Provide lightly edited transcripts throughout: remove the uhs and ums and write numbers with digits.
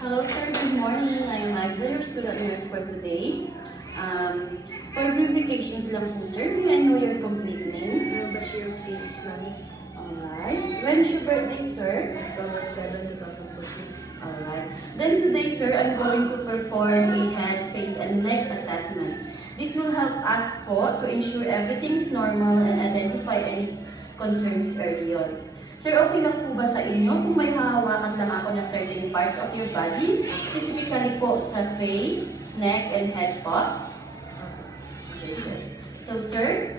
Hello sir, good morning. I am Agza, your student nurse for today. For verifications lang po sir, may I know your complete name? Bashir P. Islamic, Alright. When is your birthday sir? October 7, 2014. Alright. Then today sir, I'm going to perform a head, face, and neck assessment. This will help us po to ensure everything is normal and identify any concerns early on. Sir, okay lang po ba sa inyo kung may hahawakan lang ako na certain parts of your body, specifically po sa face, neck, and head po? Okay, sir. So, sir,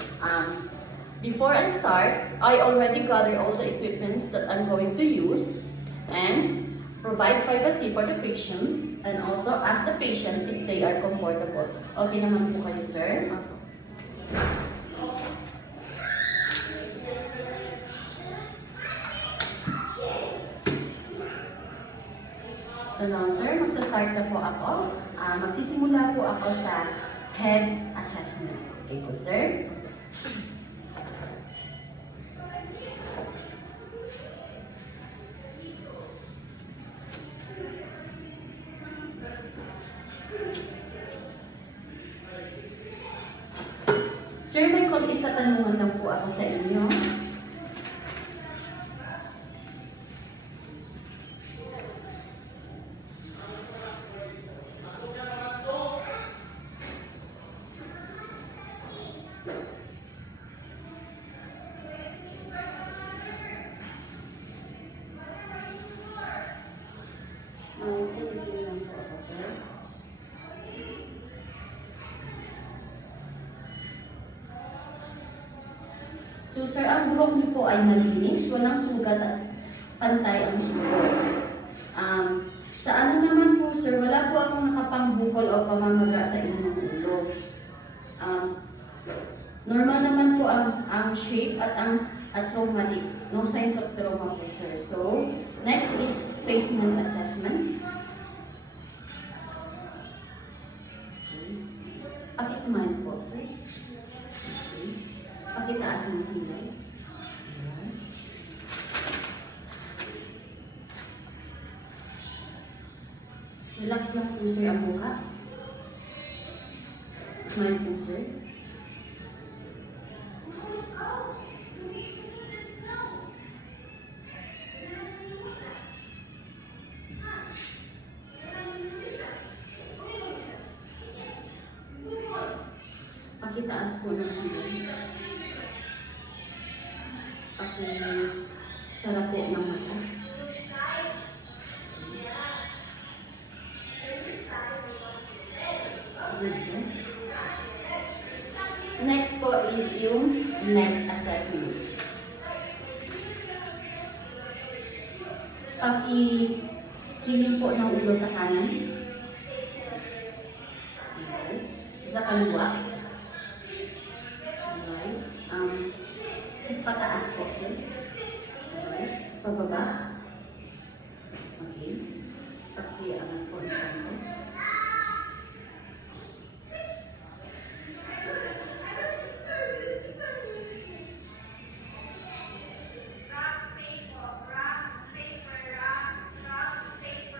before I start, I already gather all the equipments that I'm going to use and provide privacy for the patient and also ask the patients if they are comfortable. Okay naman po kayo, sir? So now, sir, magsa-start na po ako. Magsisimula po ako sa head assessment. Okay po, sir? Sir, may konting katanungan lang po ako sa inyo. Pag-isip lang po ako, sir. So, sir, ang buhok niyo po ay malinis, walang sugat at pantay ang buhok. Sa ano naman po, sir, wala po akong nakapangbukol o pamamaga sa inyong ulo. Normal naman po ang shape at ang traumatic. No signs of trauma po, sir. So, next is face mold assessment. Paki-smile po, sir. Okay. Pakitaas ng kilay. Relax lang po, sir, ang mukha. Smile po, sir. Pakitaas po ng kilay. Sarap po ng mata. Good, sir. Next po is yung neck assessment. Pakikiling po ng ulo sa kanan. Okay. Sa kaliwa. Pataas po, sir. Okay. Pababa. Okay. Pakiangan po ng kanto.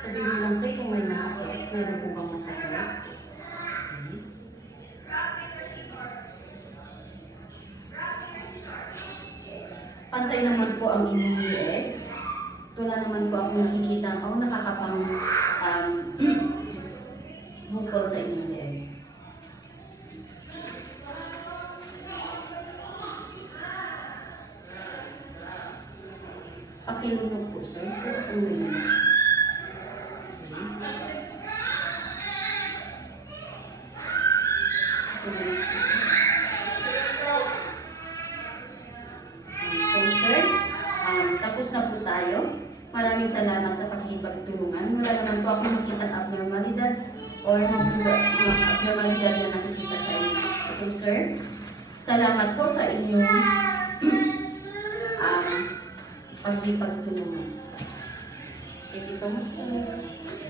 Sabihin mo lang, sir, kung may masakit. Meron po bang masakit? Pantay naman po ang inyong leeg. Wala naman po ako nakikita o nakakapang bukol sa inyong leeg. Pakilunod po, sir. Pakilunod. Tapos na po tayo. Maraming salamat sa pakikipagtulungan. Wala naman po akong makita abnormalidad or abnormalidad na nakikita sa inyo. So, sir, salamat po sa inyong pakikipagtulungan. Thank you so much, sir.